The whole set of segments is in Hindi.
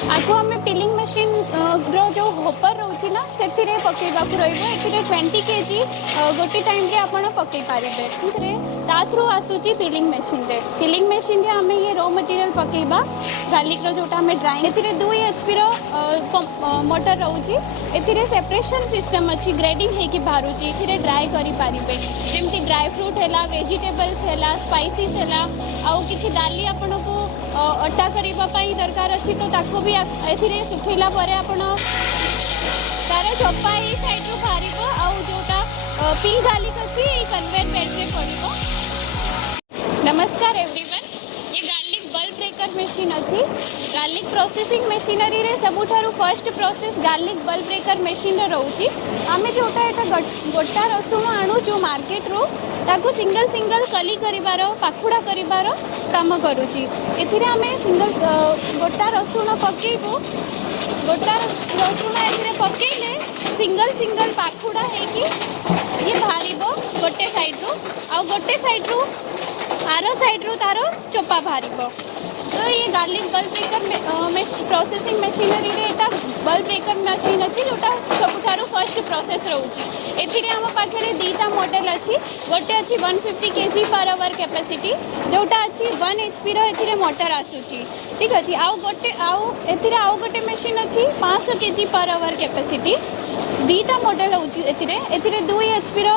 आगु आम पिलिंग मशीन जो होपर रोचे ना से पकईवा रही 20 kg गोटे टाइम रे आपण पकई पारे थ्रू आसूची पिलिंग मशीन रे आम ये रो मटेरियल पकईवा गार्लिक जोटा आम ड्राइंग ए 2 HP मोटर रोचे ए सेपरेशन सिस्टम अच्छी ग्रेडिंग होगी बाहर ड्राए करें जमी ड्राई फ्रूट है वेजिटेबल्स है स्पाइसीज है आउ कि डाली आपण को अटा करने दरकार अच्छी तो ताको भी ए सुखैला आपण तार चप्पा ये साइड रू बाहर आउ जोटा पिंक गार्लिक अच्छी कन्वेयर बेल्ट रे पड़ो। नमस्कार एवरीवन, ये गार्लिक बल्ब ब्रेकर मशीन अच्छी गार्लिक प्रोसेसिंग मशीनरी रे सबुठारु first process garlic bulb breaker machine रोची आम जोटा एटा गोटा रसुण आणुचु मार्केट रू ताकू सिंगल सिंगल कली करिवार पाखुड़ा करिवार काम करुची एथिरे आमे सिंगल गोटा रसुण पकेबू गोटा रसुण एथिरे पकेले सिंगल सिंगल पाखुड़ा हेकी ये बाहरिबो गोटे साइड रू आ गोटे साइड रू आर साइड रू तार चोपा बाहरिबो। तो ये garlic bulb breaker processing machinery रे एटा बल्ब ब्रेकर मशीन अच्छी जोटा सबुठारु फर्स्ट प्रोसेस रोची एथिरे हम पाखरे दीटा मॉडल अच्छी गोटे अच्छी 150 kg पर आवर कैपेसिटी जोटा अच्छी 1 HP रो एथिरे मोटर आसुची ठीक अछि आउ गोटे आउ एथिरे आउ गोटे मशीन अच्छी 500 kg per hour capacity दीटा model होची एथिरे 2 HP रो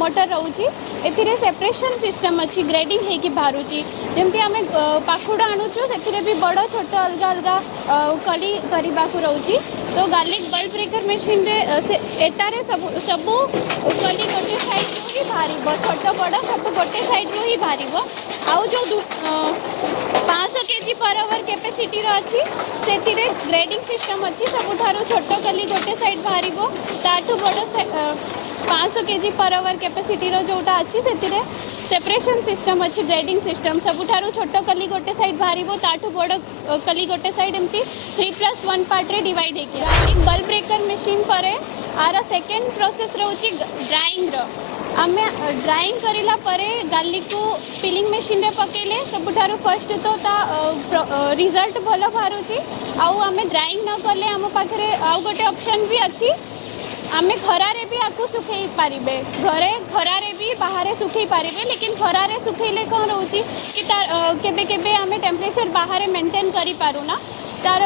मोटर रोची एथिरे सेपरेशन सिस्टम अच्छी ग्रेडिंग हेकी बाहरुची जेमती आमे पाखुड़ा आणुचु सेथिरे भी बड़ छोट अलग अलग कली करबाकू रोची। तो गार्लिक बल्ब ब्रेकर मशीन रे एटारे सबू कली गोटे साइड रू ही बाहर छोट बड़ सब गोटे साइड रू ही बाहर आउ जो 500 kg पर आवर कैपेसिटी रो अच्छी सेथिरे ग्रेडिंग सिस्टम अच्छी सबुठारु छोट कली गोटे साइड बाहर ताठू बड़ 500 kg पर आवर कैपेसिटी रो जोटा अच्छी सेथिरे सेपरेशन सिस्टम अच्छी ग्रेडिंग सिस्टम सबुठारु छोट कली गोटे साइड बाहर ताठू बड़ कली गोटे साइड एमती 3+1 पार्ट रे डिवाइड हेकी गार्लिक बल्ब ब्रेकर मशीन परे आर सेकेंड प्रोसेस रोची ड्राइंग रो आम ड्राइंग करिला परे गार्लिक को पिलिंग मशीन रे पकेले सबुठारु फर्स्ट तो ता रिजल्ट भलो बाहरुची आउ आम ड्राइंग न करले आम पाखरे आउ गोटे ऑप्शन भी अच्छी आमे खरारे भी आपको सुखई पारिबे घरे खरारे भी बाहर सुखई पारिबे लेकिन खरारे सुखैले कौन रोची कि केबे केबे आमे टेम्परेचर बाहर मेंटेन करि पारुना तार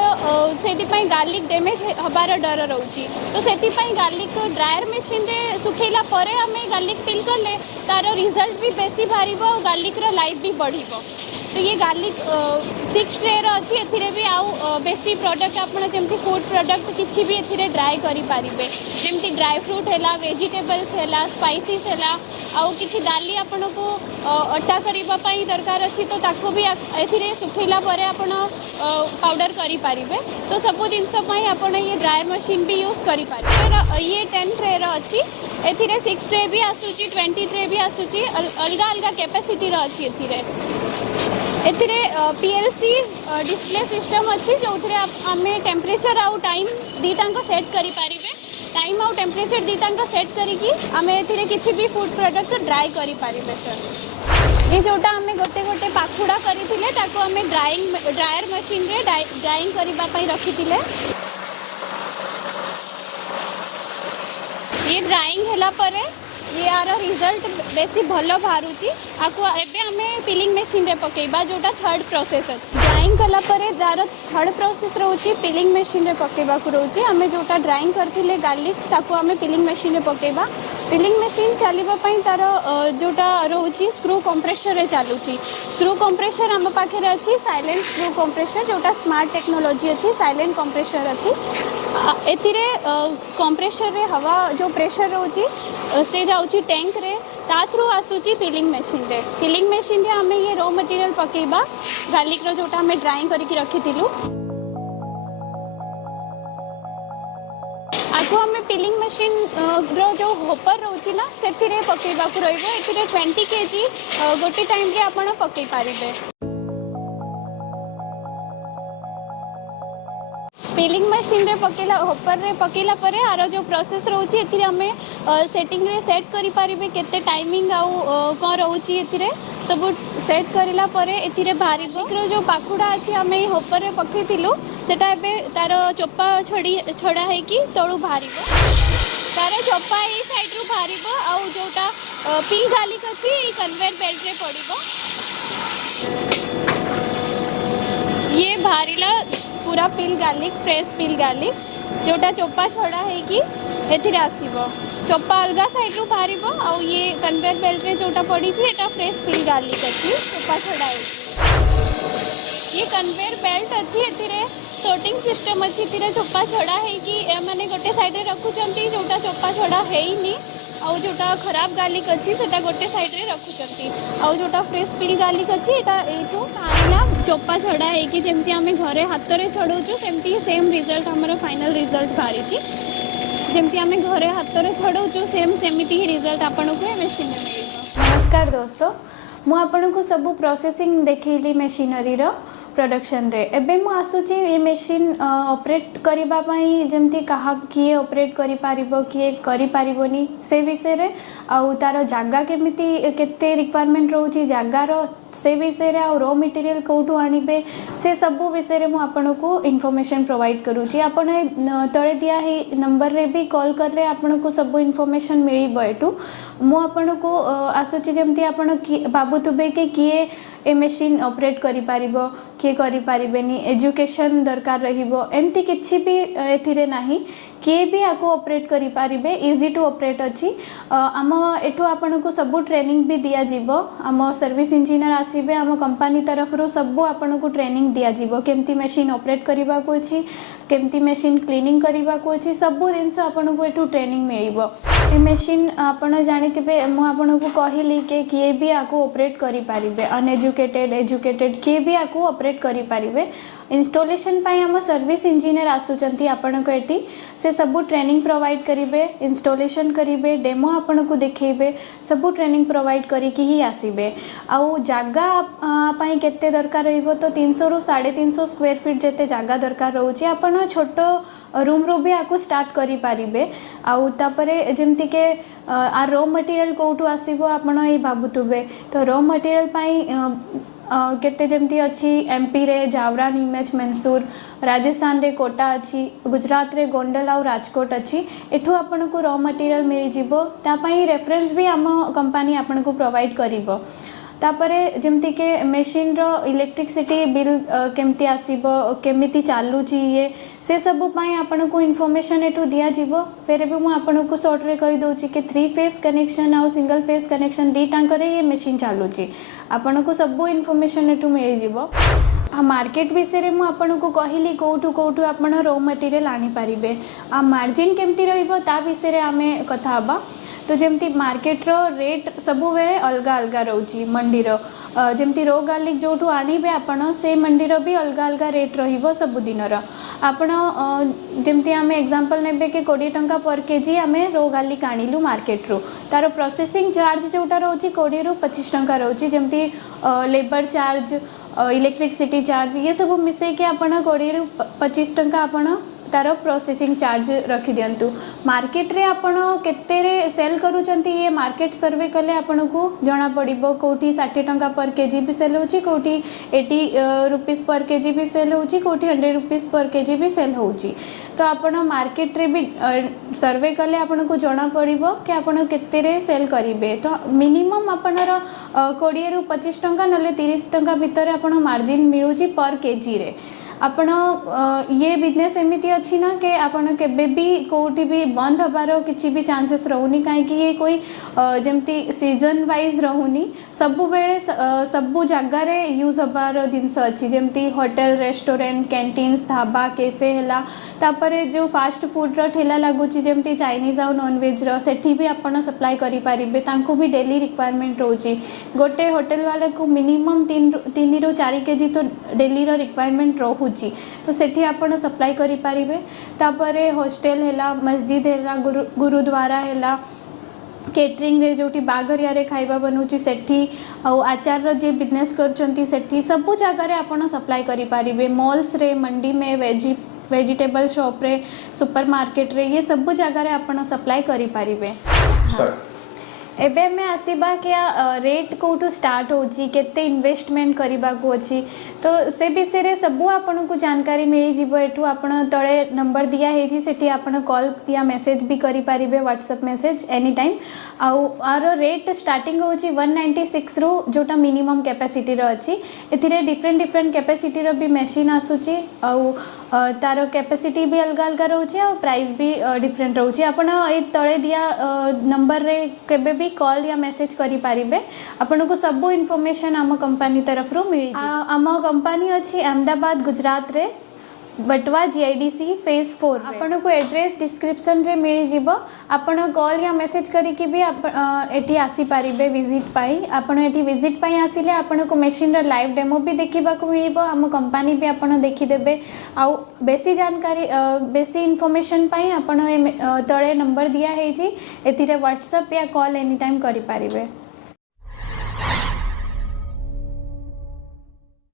से गार्लिक डैमेज हबार डर रोची तो से गार्लिक ड्रायर मशीन रे सुखैला परे आमे गार्लिक पिल करले तार रिजल्ट भी बेसी बाहरिबो और गार्लिक रो लाइफ भी बढ़िबो। तो ये गार्लिक 6 ट्रे अच्छी एथिरे भी आउ बेसी प्रोडक्ट आपन जेमती फूड प्रोडक्ट किछि भी एथिरे ड्राई करि पारिबे जेमती ड्राई फ्रूट है वेजिटेबल्स है स्पाइसीज है आउ किछि डाली आपन को अटा करबा पई दरकार अछि तो ताको भी एथिरे सुखैला परे आपन पाउडर करि पारिबे। तो सब जिनस पई आपन ये ड्रायर मशीन भी यूज करि पारिबे। ये 10 ट्रे अच्छी एथिरे 6 ट्रे भी आसुची 20 ट्रे भी आसुची अलग अलग कैपेसिटी रो अछि एथिरे एथिरे PLC डिस्प्ले सिस्टम अच्छी जो आम टेम्परेचर आउ टाइम दीटांक सेट करि पारिबे टाइम आउ टेम्परेचर दीटांक सेट करिकी आम एथिरे किछि भी फूड प्रोडक्ट ड्राई करि पारिबे। सर ये जोटा आम गोटे गोटे पाखुड़ा करिथिले ताको आम ड्रायर मशीन रे ड्राइंग करबा पई रखिथिले ये ड्राइंग हैला परे ये यार रिजल्ट बेसी भलो बाहरुची आको एबे हमें पिलिंग मशीन रे पकेबा जोटा थर्ड प्रोसेस अछि ड्राइंग कला परे जार थर्ड प्रोसेस रहउची पिलिंग मशीन रे पकेबा को रहउची हमें जोटा ड्राइंग करथिले गार्लिक ताको हमें पिलिंग मशीन रे पकेबा पिलिंग मशीन चलिबा पई तार जोटा रहउची स्क्रू कंप्रेसर रे चालुची स्क्रू कंप्रेसर हम पाखे रे अछि साइलेंट स्क्रू कंप्रेसर जोटा स्मार्ट टेक्नोलॉजी अछि साइलेंट कंप्रेसर अछि एथिरे कंप्रेसर रे हवा जो प्रेशर रहउची से जाउची टैंक रे ता थ्रू आसुची पिलिंग मशीन रे हमें ये रो मटेरियल पकेबा गार्लिक रो जोटा हमें ड्राइंग करके रखिथिलु आगो हमें पिलिंग मशीन रो जो होपर रोची ना सेथिरे पकेबा को रहइबो एथिरे 20 kg गोटे टाइम रे आपण पके पारिबे। पिलिंग मशीन रे पकेला होपर रे पकेला परे आरो जो प्रोसेस रहउची एथिरे हमें सेटिंग रे सेट करि पारिबे केते टाइमिंग आउ कोन रहउची एथिरे सेट करला परे एथिरे बाहरिबो जो पाखुड़ा अछि हमें होपर रे पकेइतिलु सेटा एबे तार चोपा छड़ा है कि तळु बाहरिबो तार चोपा ए साइड रु बाहरिबो आ जोटा पिल गार्लिक अछि ए कन्वेयर बेल्ट रे पड़िबो ये बाहरिला पूरा पिल गार्लिक फ्रेश पिल गार्लिक जोटा चोपा छड़ा है कि एथिरे आसीबो चोपा अलगा साइड रु बाहरिबो आ ये कन्वेयर बेल्ट रे जोटा पड़ी छी एटा फ्रेश पिल गार्लिक अछि चोपा छड़ा है ये कन्वेयर बेल्ट अछि एथिरे सोर्टिंग सिस्टम अछि एथिरे चोपा छड़ा है कि माने गोटे साइड रे रखुचंती जोटा चोपा छड़ा हेइनी आ जोटा खराब गार्लिक अछि सेटा गोटे साइड रे रखुचंती आ जोटा फ्रेश पिल गार्लिक अछि एटा एठो आइला चोपा छड़ा है कि जेमती हमें घरे हाथ रे छड़ौछु सेमती सेम रिजल्ट हमर फाइनल रिजल्ट बाहरी छी जेमती हमें घरे हाथ रे छड़ौछु सेम सेमिति ही रिजल्ट आपनको ए मशीन में मिलिबो। नमस्कार दोस्तों मु आपनको सब प्रोसेसिंग देखैली मशीनरी रो प्रोडक्शन रे एबे मु आसुची ए मशीन ऑपरेट करिबा पई जेमती कहा किए ऑपरेट करि पारिबो किए करि पारिबोनी से विषय रे आ तार जागा केमिति केते रिक्वायरमेंट रहउची जागा रो से विषय रे आ रॉ मटेरियल कोठू आनिबे से सब विषय रे मु आपनको इन्फॉर्मेशन प्रोवाइड करूची आपण तळे दिया हे नंबर रे भी कॉल करले आपनको सब इन्फॉर्मेशन मिलिबो एटू मु आपनको आसुची जेमती आपण बाबुतुबे के किए ए मशीन ऑपरेट करि पारिबो किए करि पारिबेनी एजुकेशन दरकार रहिबो एमती किछि भी एथिरे नाही किए भी आको ऑपरेट करि पारिबे इजी टू ऑपरेट अछि आम एठो आपनको सब ट्रेनिंग भी दिया जिवो आम सर्विस इंजीनियर आसीबे आम कंपनी तरफ रो सब आपनको ट्रेनिंग दिया जिवो केमती मशीन ऑपरेट करिबा को अछि केमती मशीन क्लीनिंग करिबा को अछि सब दिनस आपनको एठो ट्रेनिंग मिलिबो ए मशीन आपण जानिथिबे मु आपनको कहिली के किए भी आको ऑपरेट करि पारिबे अनएजुकेटेड एजुकेटेड किए भी आको ऑपरेट करि पारिबे इंस्टॉलेशन पाई हम सर्विस इंजीनियर आसुचंती आपनको एटी से सब ट्रेनिंग प्रोवाइड करिवे इंस्टॉलेशन करिवे डेमो आपनको देखैबे सब ट्रेनिंग प्रोवाइड करिकि ही आसीबे आउ जागा पाई केते दरकार रहइबो तो 300 रु 350 स्क्वायर फीट जेते जागा दरकार रहउची आपण छोटो रूम रो भी आको स्टार्ट करि पारिबे आउ तापरे जेमति के आ रॉ मटेरियल कोठू आसीबो आपण ए भाबुतुबे तो रॉ मटेरियल पाई केते जेमती अछि एमपी रे जावरा नीमच मंसूर राजस्थान रे कोटा अछि गुजरात रे गोंडल और राजकोट अछि एठू आपन को रॉ मटेरियल मिली जिवो ता पई रेफरेंस भी हम कंपनी आपन को प्रोवाइड करिवो तापरे जेमती के मशीन रो इलेक्ट्रिसिटी बिल केमती आसीबो केमिति चालुची ये से सब पाई आपन को इन्फॉर्मेशन एठू दिया जिवो फेर भी मु आपन को शॉर्ट रे कहि दोची के 3 फेस कनेक्शन और सिंगल फेस कनेक्शन दी टांकरे ये मशीन चालुची आपन को सब इन्फॉर्मेशन एठू मिली जिवो आ मार्केट विषय रे मु आपन को कहिली कोठू आपन रॉ मटेरियल आनी पारिबे आ मार्जिन केमती रहइबो ता विषय रे हमें कथा हबा तो जमती मार्केट रो रेट सबु बेले अलगा अलगा रहउची मंडी रो जमती रो गार्लिक जोटू आनिबे आपण से मंडी रो भी अलगा अलगा रेट रहिबो सब दिन रो आपण जमती आमे एग्जांपल नेबे के 20 टंका पर केजी आमे रो गार्लिक आनिलु मार्केट रो तारो प्रोसेसिंग चार्ज जोटा रहउची 20 रु 25 टंका रहउची जमती लेबर चार्ज इलेक्ट्रिसिटी चार्ज ये सब मिसे के आपण 20 रु 25 टंका आपण तार प्रोसेसिंग चार्ज रखी दिंतु मार्केट रे आपण केते रे सेल करूचंती ये मार्केट सर्वे कले आपण को जना पड़िबो कोठी 60 टंका पर केजी भी सेल होची कोठी 80 रुपीस पर केजी भी सेल होची कोठी 100 रुपीस पर केजी भी सेल होची तो आपण मार्केट रे भी सर्वे कले आपण को जना पड़िबो कि आपण केते रे सेल करिवे तो मिनिमम आपनर 20 रु 25 टंका नले 30 टंका भीतर आपण मार्जिन मिलुची पर केजी रे आपण ये बिजनेस एमिति अच्छी ना कि आपण केबे भी कोठी भी बंद हबार किछि भी चांसेस रहउनी काहे कि ये कोई जेमती सीजन वाइज रहउनी सबु बेले सबु जगह रे यूज हबार दिनस अच्छी जेमती hotel restaurant canteens dhaba cafe हैला तापरे जो फास्ट फूड रो ठेला लागुची जेमती चाइनीज और नॉन वेज रो सेठी भी आपण सप्लाई करि पारिबे तांको भी डेली रिक्वायरमेंट रहउची गोटे होटल वाला को मिनिमम 3 रु 4 केजी तो डेली रो रिक्वायरमेंट रहउ तो सेठी आपण सप्लाई करि पारिबे तापरे हॉस्टल हैला मस्जिद हैला गुरुद्वारा हैला केटरिंग रे जोटी बागरिया रे खाइबा बनउची सेठी आ आचार रो जे बिजनेस करचंती सेठी सब जगह रे आपण सप्लाई करि पारिबे मॉल्स रे मंडी में वेजिटेबल शॉप रे सुपर मार्केट रे ये सब जगह रे आपण सप्लाई करि पारिबे एबे हमें आसीबा कि रेट कोठू स्टार्ट होची केते इन्वेस्टमेंट करबा को अछि तो से विषय रे सबु आपन को जानकारी मिली जिवो एठू आपन तळे नंबर दिया हे जी सेठी आपन कॉल या मेसेज भी करि परिबे व्हाट्सएप मेसेज एनी टाइम आउ आरो रेट स्टार्टिंग होची 196 रु जोटा मिनिमम कैपेसिटी रो अछि एथिरे डिफरेंट डिफरेंट कैपेसिटी रो भी मशीन आसुची आउ तार कैपेसिटी भी अलग अलग रोचे और प्राइस भी डिफरेंट रोचे आपण ए तळे दिया नंबर रे केबे भी कॉल या मेसेज करि पारिबे आपण को सब इन्फॉर्मेशन आम कंपनी तरफ रो मिली आम कंपनी अछि अहमदाबाद गुजरात रे बटवा जीआईडीसी फेज 4 आपण को एड्रेस डिस्क्रिप्शन रे मिली जिवो आपण कॉल या मेसेज करी कि भी एठी आसी पारिबे विजिट पाई आपण एठी विजिट पाई आसिले आपण को मशीन रो लाइव डेमो भी देखिबा को मिलिबो हम कंपनी भी आपण देखि देबे आ बेसी जानकारी बेसी इन्फॉर्मेशन पाई आपण तळे नंबर दिया हे जी एथिरे व्हाट्सएप या कॉल एनी टाइम करि पारिबे।